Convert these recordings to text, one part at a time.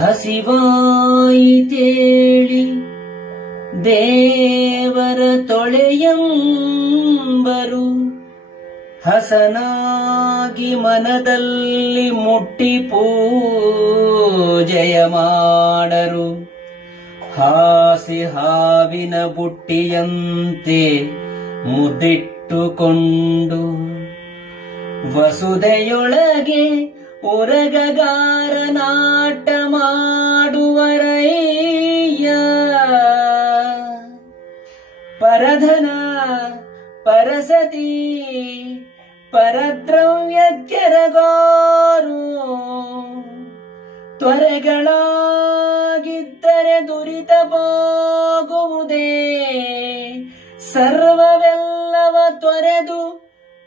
ಹಸಿವಾಯಿತೇಳಿ ದೇವರ ತೊಳೆಯಂಬರು ಹಸನಾಗಿ ಮನದಲ್ಲಿ ಮುಟ್ಟಿ ಪೂಜೆಯ ಮಾಡರು. ಹಾಸಿ ಹಾವಿನ ಬುಟ್ಟಿಯಂತೆ ಮುದಿಟ್ಟುಕೊಂಡು ವಸುದೆಯೊಳಗೆ ಉರಗಗಾರ ನಾಟ ಮಾಡುವರಯ್ಯ ಪರಧನ ಪರಸತಿ ಪರದ್ರವ್ಯಕ್ಕೆರಗಾರು ತ್ವರೆಗಳಾಗಿದ್ದರೆ ದುರಿತ ಹೋಗುವುದೇ ಸರ್ವವೆಲ್ಲವ ತೊರೆದು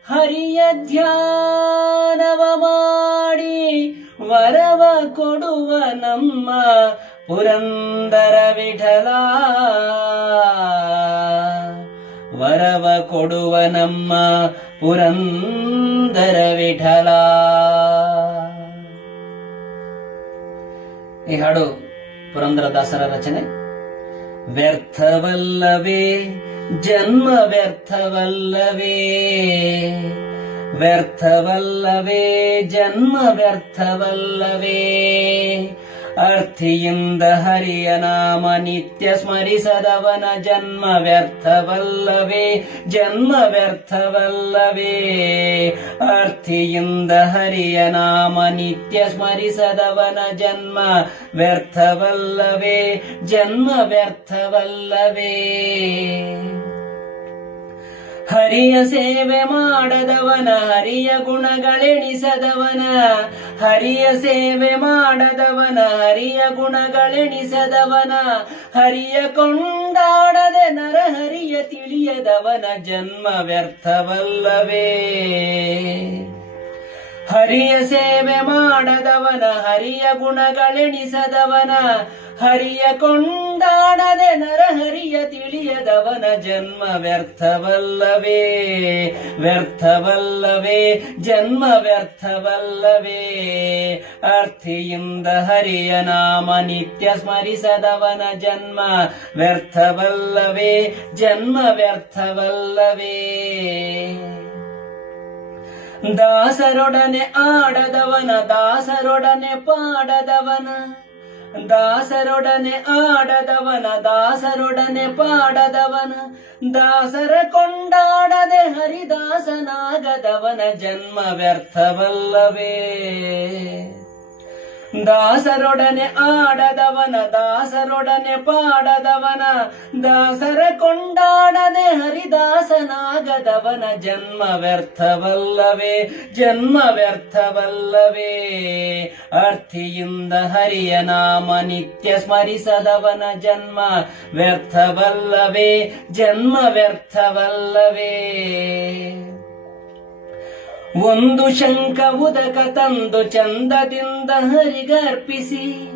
ಹರಿಯ ಧ್ಯಾನವ ಮಾಡಿ ವರವ ಕೊಡುವ ನಮ್ಮ ಪುರಂದರ ವಿಠಲ. ವರವ ಕೊಡುವ ನಮ್ಮ ಪುರಂದರ ವಿಠಲ. ಈ ಹಾಡು ಪುರಂದರದಾಸರ ರಚನೆ. ವ್ಯರ್ಥವಲ್ಲವೇ, ಜನ್ಮ ವ್ಯರ್ಥವಲ್ಲವೇ ವ್ಯರ್ಥವಲ್ಲವೇ, ಜನ್ಮ ವ್ಯರ್ಥವಲ್ಲವೇ. ಅರ್ಥಿಯಿಂದ ಹರಿಯ ನಾಮ ನಿತ್ಯ ಸ್ಮರಿಸದವನ ಜನ್ಮ ವ್ಯರ್ಥವಲ್ಲವೇ ಜನ್ಮ ವ್ಯರ್ಥವಲ್ಲವೇ. ಅರ್ಥಿಯಿಂದ ಹರಿಯ ನಾಮ ನಿತ್ಯ ಸ್ಮರಿಸದವನ ಜನ್ಮ ವ್ಯರ್ಥವಲ್ಲವೇ ಜನ್ಮ ವ್ಯರ್ಥವಲ್ಲವೇ. ಹರಿಯ ಸೇವೆ ಮಾಡದವನ, ಹರಿಯ ಗುಣಗಳೆಣಿಸದವನ, ಹರಿಯ ಸೇವೆ ಮಾಡದವನ, ಹರಿಯ ಗುಣಗಳೆಣಿಸದವನ, ಹರಿಯ ಕೊಂಡಾಡದೆ ನರ ಹರಿಯ ತಿಳಿಯದವನ ಜನ್ಮ ವ್ಯರ್ಥವಲ್ಲವೇ. ಹರಿಯ ಸೇವೆ ಮಾಡದವನ, ಹರಿಯ ಗುಣಗಳೆಣಿಸದವನ, ಹರಿಯ ಕೊಂಡಾಡದೆ ನರ ಹರಿಯ ತಿಳಿಯದವನ ಜನ್ಮ ವ್ಯರ್ಥವಲ್ಲವೇ ವ್ಯರ್ಥವಲ್ಲವೇ, ಜನ್ಮ ವ್ಯರ್ಥವಲ್ಲವೇ. ಅರ್ಥಿಯಿಂದ ಹರಿಯ ನಾಮ ನಿತ್ಯ ಸ್ಮರಿಸದವನ ಜನ್ಮ ವ್ಯರ್ಥವಲ್ಲವೇ ಜನ್ಮ ವ್ಯರ್ಥವಲ್ಲವೇ. ದಾಸರೊಡನೆ ಆಡದವನ, ದಾಸರೊಡನೆ ಪಾಡದವನ ದಾಸರೊಡನೆ ಆಡದವನ ದಾಸರೊಡನೆ ಪಾಡದವನ ದಾಸರ ಕೊಂಡಾಡದೆ ಹರಿದಾಸನಾಗದವನ ಜನ್ಮ ವ್ಯರ್ಥವಲ್ಲವೇ? ದಾಸರೊಡನೆ ಆಡದವನ, ದಾಸರೊಡನೆ ಪಾಡದವನ, ದಾಸರ ಕೊಂಡಾಡದೆ ಹರಿದಾಸನಾಗದವನ ಜನ್ಮ ವ್ಯರ್ಥವಲ್ಲವೇ ಜನ್ಮ ವ್ಯರ್ಥವಲ್ಲವೇ. ಅರ್ಥಿಯಿಂದ ಹರಿಯ ನಾಮ ನಿತ್ಯ ಸ್ಮರಿಸದವನ ಜನ್ಮ ವ್ಯರ್ಥವಲ್ಲವೇ ಜನ್ಮ ವ್ಯರ್ಥವಲ್ಲವೇ. ಒಂದು ಶಂಕ ಉದಕ ತಂದು ಚಂದದಿಂದ ಹರಿಗರ್ಪಿಸಿ.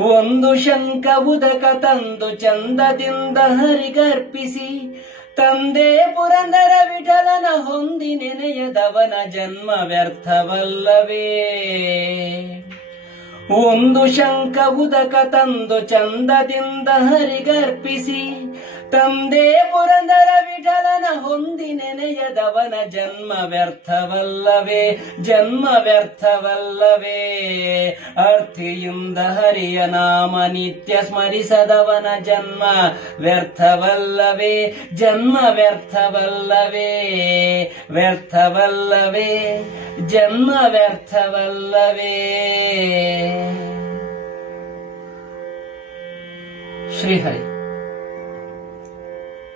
ಒಂದು ಶಂಕ ಉದಕ ತಂದು ಚಂದದಿಂದ ಹರಿಗರ್ಪಿಸಿ. ತಂದೆ ಪುರಂದರ ವಿಠಲನ ಹೊಂದಿ ನೆನೆಯದವನ ಜನ್ಮ ವ್ಯರ್ಥವಲ್ಲವೇ. ಒಂದು ಶಂಕ ಉದಕ ತಂದು ಚಂದದಿಂದ ಹರಿಗರ್ಪಿಸಿ, ತಂದೆ ಪುರಂದರ ವಿಠಲನ ಹೊಂದಿ ನೆನೆಯದವನ ಜನ್ಮ ವ್ಯರ್ಥವಲ್ಲವೇ ಜನ್ಮ ವ್ಯರ್ಥವಲ್ಲವೇ. ಅರ್ಥಿಯಿಂದ ಹರಿಯ ನಾಮ ನಿತ್ಯ ಸ್ಮರಿಸದವನ ಜನ್ಮ ವ್ಯರ್ಥವಲ್ಲವೇ ಜನ್ಮ ವ್ಯರ್ಥವಲ್ಲವೇ. ವ್ಯರ್ಥವಲ್ಲವೇ, ಜನ್ಮ ವ್ಯರ್ಥವಲ್ಲವೇ. шригають.